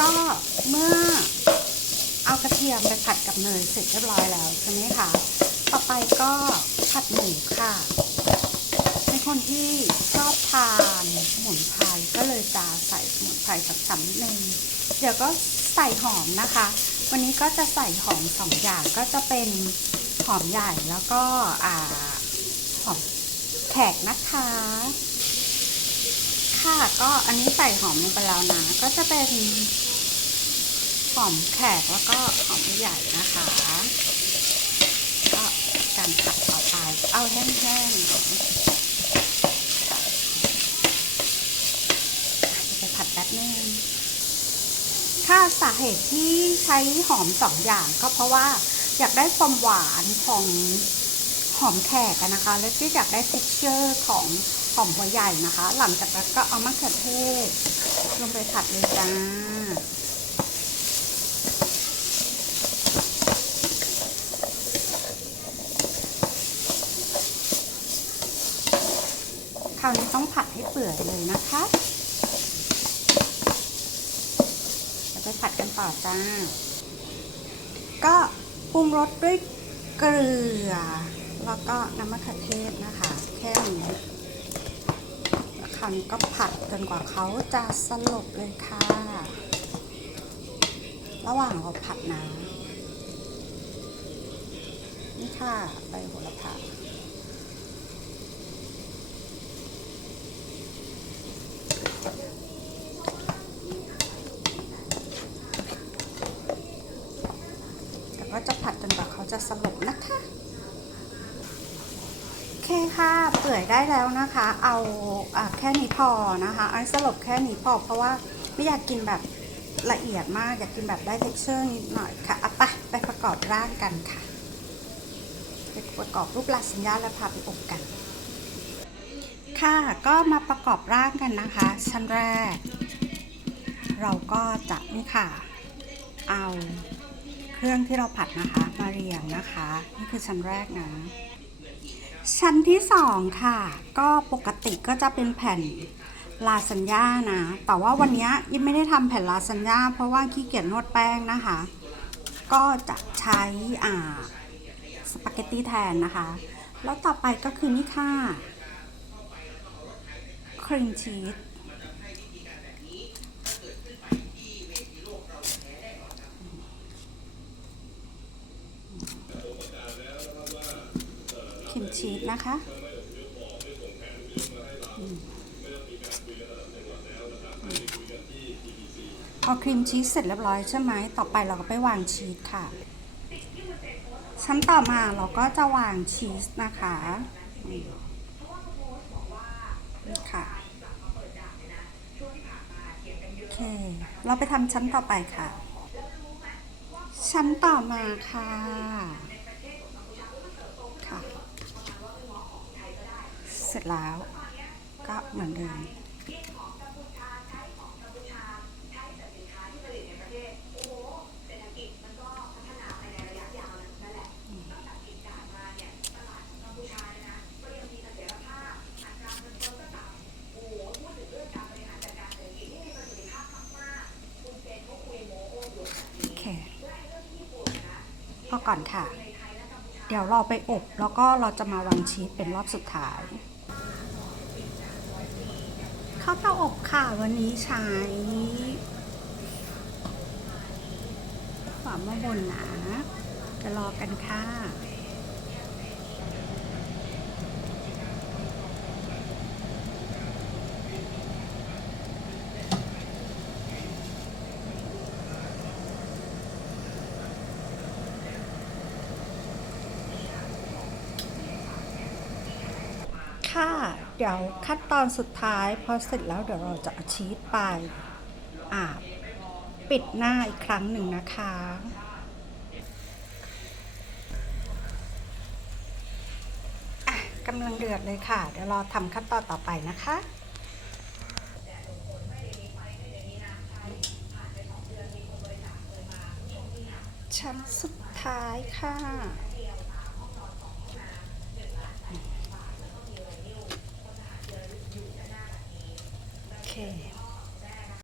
ก็เมื่อเอากระเทียมไปผัดกับเนยเสร็จเรียบร้อยแล้วใช่ไหมคะ ต่อไปก็ผัดหมูค่ะ เป็นคนที่ชอบทานสมุนไพรก็เลยจะใส่สมุนไพรสับๆนิดนึงเดี๋ยวก็ใส่หอมนะคะ วันนี้ก็จะใส่หอมสองอย่างก็จะเป็นหอมใหญ่แล้วก็อ่าหอมแขกนะคะ ค่ะก็อันนี้ใส่หอมลงไปแล้วนะ ก็จะเป็น หอมแขกแล้วก็หอมใหญ่นะคะ ก็การผัดต่อไปเอาแห้งๆจะไปผัดแป๊บนึงถ้าสาเหตุที่ใช้หอมสองอย่างก็เพราะว่าอยากได้ความหวานของหอมแขกนะคะ และที่อยากได้ texture ของหอมหัวใหญ่นะคะ หลังจากนั้นก็เอามะเขือเทศลงไปผัดเลยจ้า ราวนี้ต้องผัดให้เปื่อยเลยนะคะเดี๋ยวไปผัดกันต่อจ้า ก็ปรุงรสด้วยเกลือ แล้วก็น้ำมะเขือเทศนะคะ แค่นี้แล้วคราวนี้ก็ผัดจนกว่าเขาจะสลบเลยค่ะ ระหว่างเราผัดนะนี่ค่ะใบโหระพา แต่ก็จะผัดจนกว่าเขาจะสลบ นะคะ โอเคค่ะ เปื่อยได้แล้วนะคะ เอาอแค่นี้พอนะคะอาให้สลบแค่นี้พอเพราะว่าไม่อยากกินแบบละเอียดมาก อยากกินแบบได้ texture นิดหน่อยค่ะเอาไปไปประกอบร่างกันค่ะ ไปประกอบรูปลาสัญญาแล้วพาไปอบกัน ค่ะ ก็มาประกอบร่างกันนะคะ ชั้นแรก เราก็จะนี่ค่ะ เอา เครื่องที่เราผัดนะคะ มาเรียงนะคะ นี่คือชั้นแรกนะ ชั้นที่สองค่ะ ก็ปกติก็จะเป็นแผ่นลาซานญ่านะ แต่ว่าวันนี้ยิ่ไม่ได้ทำแผ่นลาซานญ่าเพราะว่าขี้เกียจนวดแป้งนะคะ ก็จะใช้อ่าสปาเกตตี้แทนนะคะ แล้วต่อไปก็คือนี่ค่ะครีมชีส ครีม ชีสนะคะอพอครีมชีสเสร็จเรียบร้อยใช่ไหม ต่อไปเราก็ไปวางชีสค่ะ ชั้นต่อมาเราก็จะวางชีสนะคะนี่ค่ะโอเค เราไปทำชั้นต่อไปค่ะ ชั้นต่อมาค่ะ เส ร็จแล้ว ก็เหมือนเดิมโอเคพอก่อนค่ะ เดี๋ยวเราไปอบ แล้วก็เราจะมาวางชีสเป็นรอบสุดท้าย ข้าวเตาอบค่ะ วันนี้ใช้ฝาหม้อบนนะจะรอกันค่ะ ค่ะ เดี๋ยวขั้นตอนสุดท้ายพอเสร็จแล้วเดี๋ยวเราจะเอาชีสไปอาบปิดหน้าอีกครั้งหนึ่งนะคะอะกำลังเดือดเลยค่ะ เดี๋ยวรอทำขั้นตอนต่อไปนะคะชั้นสุดท้ายค่ะ